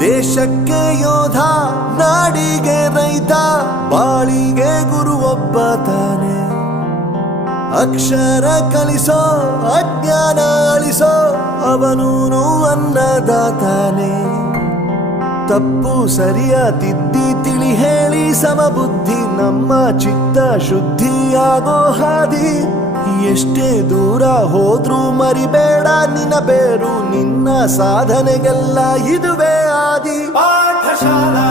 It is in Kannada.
ದೇಶಕ್ಕೆ ಯೋಧ, ನಾಡಿಗೆ ರೈತ, ಬಾಳಿಗೆ ಗುರು ಒಬ್ಬ ತಾನೆ. ಅಕ್ಷರ ಕಲಿಸೋ, ಅಜ್ಞಾನ ಅಳಿಸೋ, ಅವನೂನು ಅನ್ನದಾತಾನೆ. ತಪ್ಪು ಸರಿಯ ತಿದ್ದಿ ತಿಳಿ ಹೇಳಿ ಸಮಬುದ್ಧಿ, ನಮ್ಮ ಚಿತ್ತ ಶುದ್ಧಿಯಾಗೋ ಹಾದಿ. ಎಷ್ಟೇ ದೂರ ಹೋದ್ರೂ ಮರಿಬೇಡ ನಿನ್ನ ಬೇರು, ನಿನ್ನ ಸಾಧನೆಗೆಲ್ಲ ಇದುವೇ ಆದಿ. ಪಾಠಶಾಲಾ